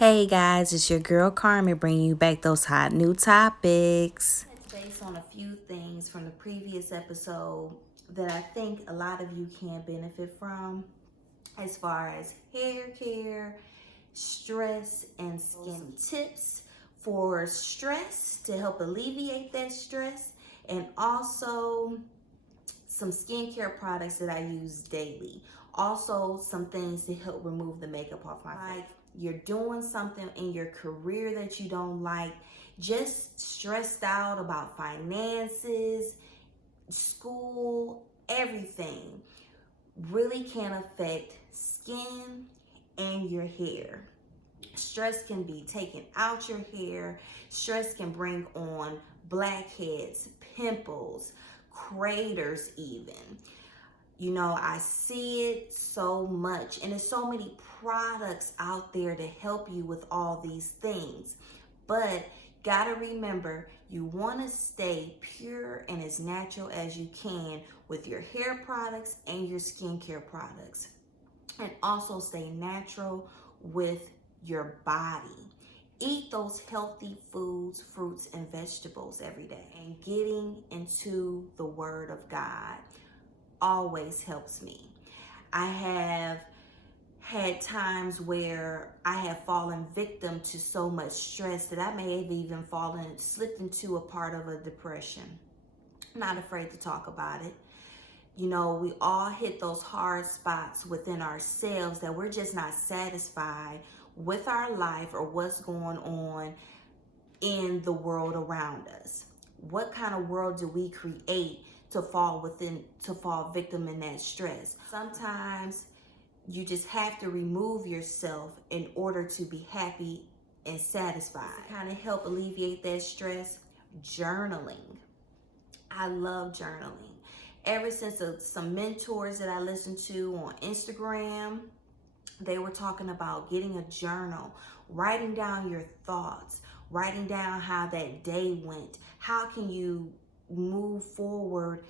Hey guys, it's your girl Carmen bringing you back those hot new topics. Based on a few things from the previous episode that I think a lot of you can benefit from, as far as hair care, stress, and skin tips for stress to help alleviate that stress, and also some skincare products that I use daily. Also, some things to help remove the makeup off my face. You're doing something in your career that you don't like, just stressed out about finances, school, everything, really can affect skin and your hair. Stress can be taking out your hair. Stress can bring on blackheads, pimples, craters even. You know, I see it so much, and there's so many products out there to help you with all these things. But gotta remember, you want to stay pure and as natural as you can with your hair products and your skincare products. And also stay natural with your body. Eat those healthy foods, fruits, and vegetables every day. And getting into the Word of God always helps me. I have had times where I have fallen victim to so much stress that I may have even slipped into a part of a depression. I'm not afraid to talk about it. You know, we all hit those hard spots within ourselves that we're just not satisfied with our life or what's going on in the world around us. What kind of world do we create to fall victim in that stress? Sometimes you just have to remove yourself in order to be happy and satisfied. To kind of help alleviate that stress, journaling. I love journaling. Ever since some mentors that I listened to on Instagram, they were talking about getting a journal, writing down your thoughts, writing down how that day went. How can you move forward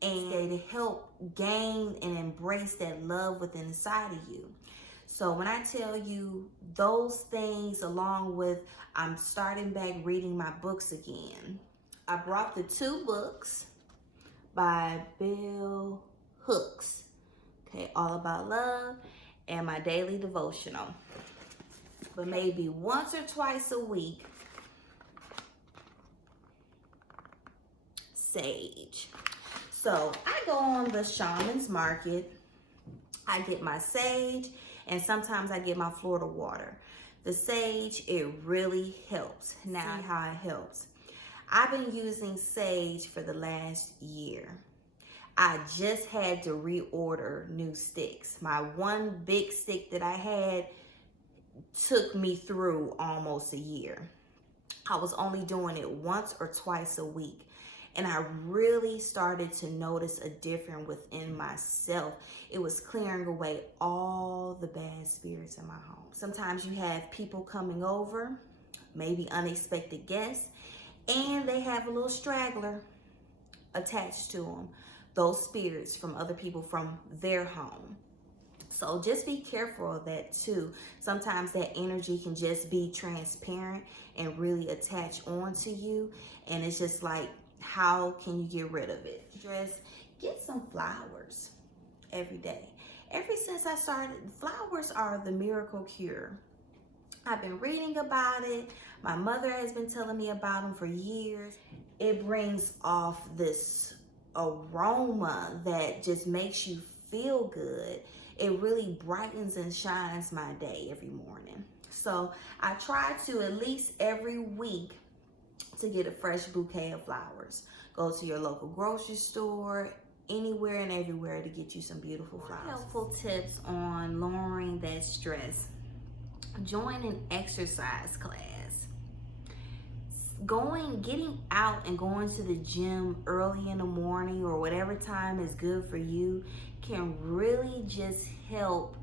and to help gain and embrace that love within inside of you? So when I tell you those things, along with I'm starting back reading my books again. I brought the 2 books by Bill Hooks, okay, All About Love, and my daily devotional. But maybe once or twice a week, sage. So I go on the shaman's market, I get my sage, and sometimes I get my Florida water. The sage, it really helps. Now, see how it helps. I've been using sage for the last year. I just had to reorder new sticks. My one big stick that I had took me through almost a year. I was only doing it once or twice a week. And I really started to notice a difference within myself. It was clearing away all the bad spirits in my home. Sometimes you have people coming over, maybe unexpected guests, and they have a little straggler attached to them. Those spirits from other people from their home. So just be careful of that too. Sometimes that energy can just be transparent and really attach onto you. And it's just like, how can you get rid of it? Get some flowers every day. Ever since I started, flowers are the miracle cure. I've been reading about it. My mother has been telling me about them for years. It brings off this aroma that just makes you feel good. It really brightens and shines my day every morning. So I try to at least every week to get a fresh bouquet of flowers. Go to your local grocery store, anywhere and everywhere, to get you some beautiful flowers. Helpful tips on lowering that stress. Join an exercise class. Getting out and going to the gym early in the morning or whatever time is good for you can really just help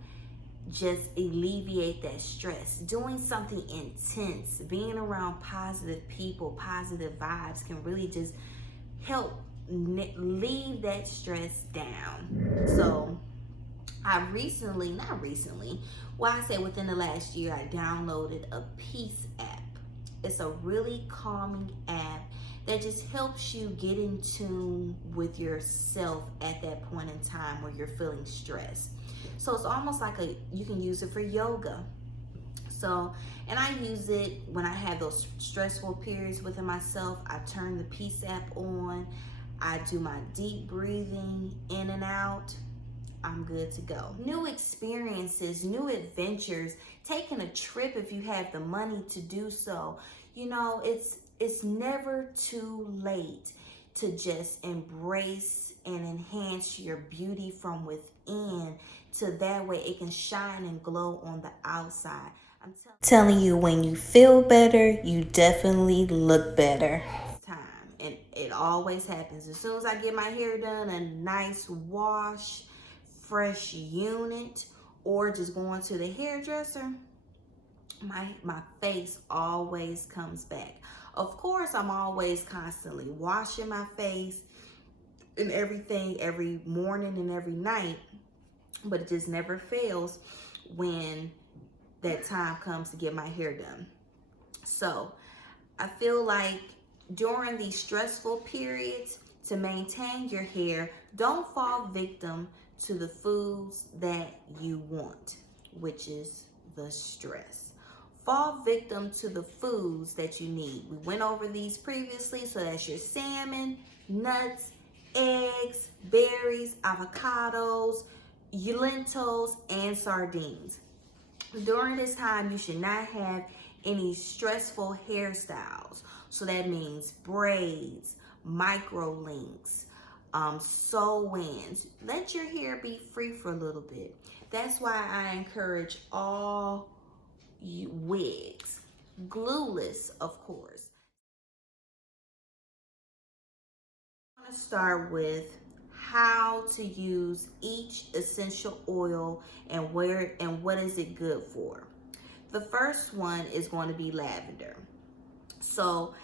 alleviate that stress. Doing something intense, being around positive people, positive vibes can really just help leave that stress down. So not recently, well, I say within the last year, I downloaded a Peace app. It's a really calming app that just helps you get in tune with yourself at that point in time where you're feeling stressed. So it's almost like you can use it for yoga. So, and I use it when I have those stressful periods within myself. I turn the Peace app on. I do my deep breathing in and out. I'm good to go. New experiences, new adventures, taking a trip if you have the money to do so. You know, it's never too late to just embrace and enhance your beauty from within, to that way it can shine and glow on the outside. I'm telling you, when you feel better, you definitely look better. Time, and it always happens. As soon as I get my hair done, a nice wash, fresh unit, or just going to the hairdresser, my face always comes back. Of course, I'm always constantly washing my face and everything every morning and every night, but it just never fails when that time comes to get my hair done. So I feel like during these stressful periods, to maintain your hair, don't fall victim to the foods that you want, which is the stress. Fall victim to the foods that you need. We went over these previously, so that's your salmon, nuts, eggs, berries, avocados, lentils, and sardines. During this time, you should not have any stressful hairstyles. So that means braids, micro links, sew-ins. Let your hair be free for a little bit. That's why I encourage all wigs, glueless, of course. I'm going to start with how to use each essential oil and where and what is it good for. The first one is going to be lavender. So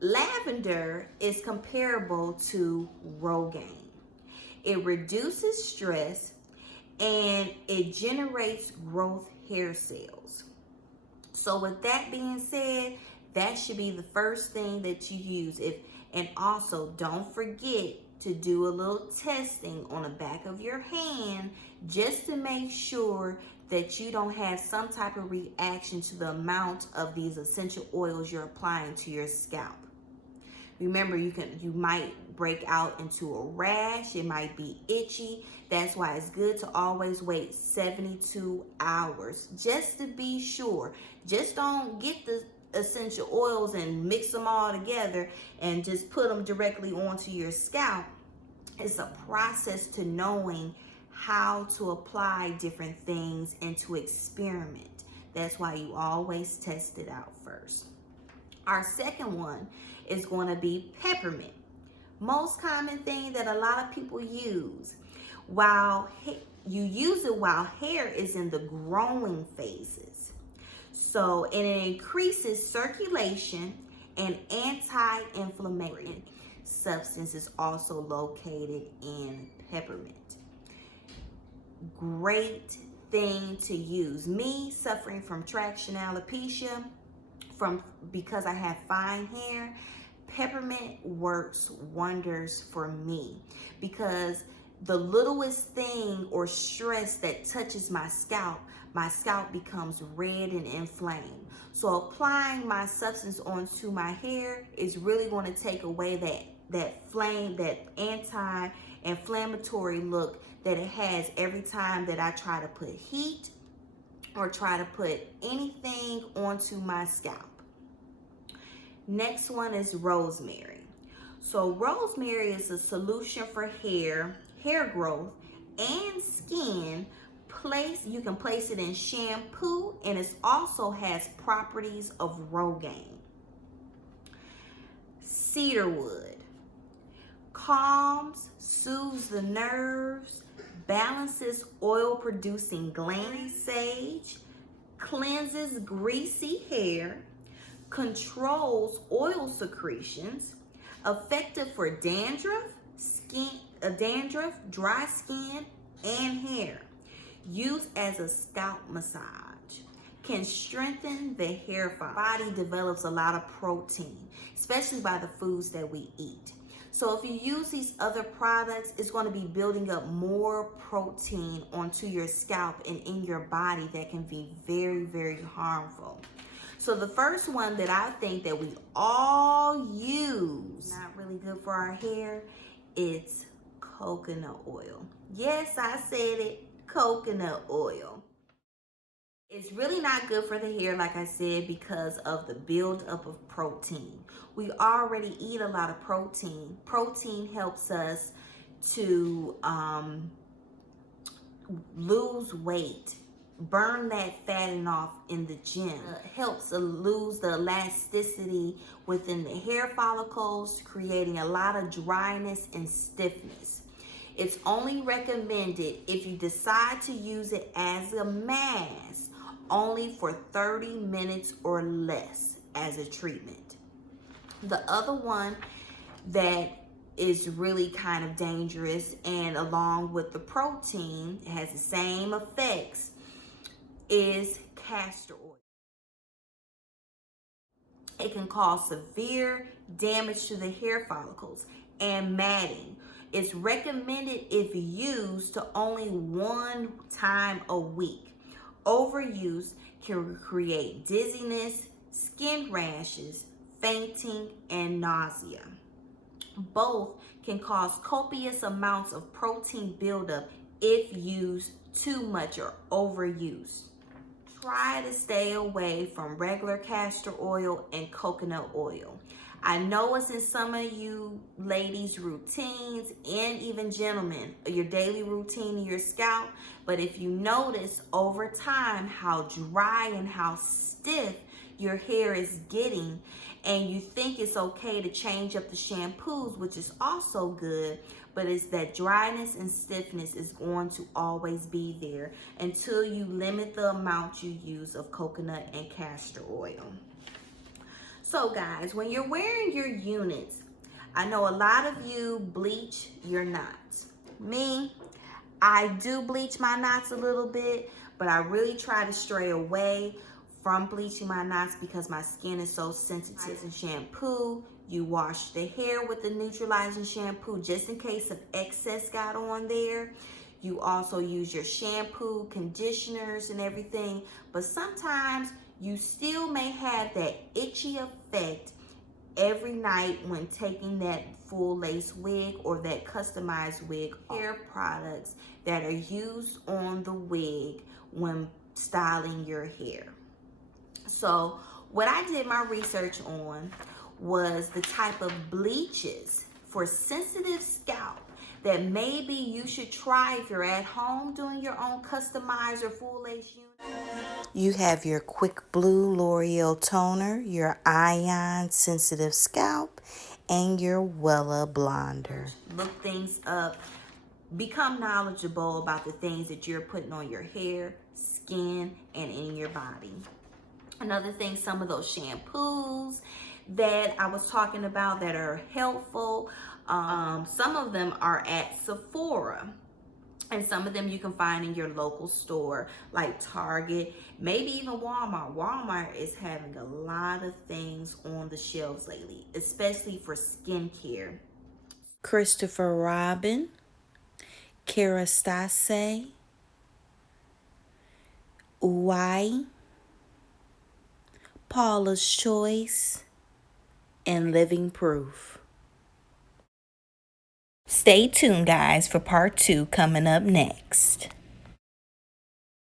lavender is comparable to Rogaine. It reduces stress and it generates growth hair cells. So with that being said, that should be the first thing that you use. And also don't forget to do a little testing on the back of your hand just to make sure that you don't have some type of reaction to the amount of these essential oils you're applying to your scalp. Remember, you might break out into a rash. It might be itchy. That's why it's good to always wait 72 hours just to be sure. Just don't get the essential oils and mix them all together and just put them directly onto your scalp. It's a process to knowing how to apply different things and to experiment. That's why you always test it out first. Our second one is going to be peppermint. Most common thing that a lot of people use. While you use it while hair is in the growing phases. So, and it increases circulation and anti-inflammatory substance is also located in peppermint. Great thing to use. Me suffering from traction alopecia, because I have fine hair, peppermint works wonders for me, because the littlest thing or stress that touches my scalp becomes red and inflamed. So applying my substance onto my hair is really going to take away that flame, that anti-inflammatory look that it has every time that I try to put heat or try to put anything onto my scalp. Next one is rosemary. So rosemary is a solution for hair growth, and skin. You can place it in shampoo, and it also has properties of Rogaine. Cedarwood calms, soothes the nerves, balances oil-producing glands. Sage cleanses greasy hair, controls oil secretions, effective for dandruff, dry skin, and hair. used as a scalp massage, can strengthen the hair follicle. Body develops a lot of protein, especially by the foods that we eat. So if you use these other products, it's going to be building up more protein onto your scalp and in your body that can be very, very harmful. So the first one that I think that we all use, not really good for our hair, it's coconut oil. Yes, I said it, coconut oil. It's really not good for the hair, like I said, because of the buildup of protein. We already eat a lot of protein. Protein helps us to lose weight, burn that fatting off in the gym. Helps lose the elasticity within the hair follicles, creating a lot of dryness and stiffness. It's only recommended if you decide to use it as a mask, only for 30 minutes or less as a treatment. The other one that is really kind of dangerous, and along with the protein, it has the same effects, is castor oil. It can cause severe damage to the hair follicles and matting. It's recommended if used to only 1 time a week. Overuse can create dizziness, skin rashes, fainting, and nausea. Both can cause copious amounts of protein buildup if used too much or overused. Try to stay away from regular castor oil and coconut oil. I know it's in some of you ladies' routines and even gentlemen, your daily routine in your scalp, but if you notice over time how dry and how stiff your hair is getting, and you think it's okay to change up the shampoos, which is also good, but it's that dryness and stiffness is going to always be there until you limit the amount you use of coconut and castor oil. So guys, when you're wearing your units, I know a lot of you bleach your knots. Me, I do bleach my knots a little bit, but I really try to stray away from bleaching my knots because my skin is so sensitive. And shampoo, you wash the hair with the neutralizing shampoo just in case of excess got on there. You also use your shampoo, conditioners, and everything, but sometimes you still may have that itchy effect every night when taking that full lace wig or that customized wig. Hair products that are used on the wig when styling your hair. So what I did my research on was the type of bleaches for sensitive scalp that maybe you should try if you're at home doing your own customized or full lace unit. You have your Quick Blue L'Oreal Toner, your Ion Sensitive Scalp, and your Wella Blonder. Look things up. Become knowledgeable about the things that you're putting on your hair, skin, and in your body. Another thing, some of those shampoos that I was talking about that are helpful, some of them are at Sephora. And some of them you can find in your local store, like Target, maybe even Walmart. Walmart is having a lot of things on the shelves lately, especially for skincare. Christopher Robin, Kerastase, Uai, Paula's Choice, and Living Proof. Stay tuned, guys, for part 2 coming up next.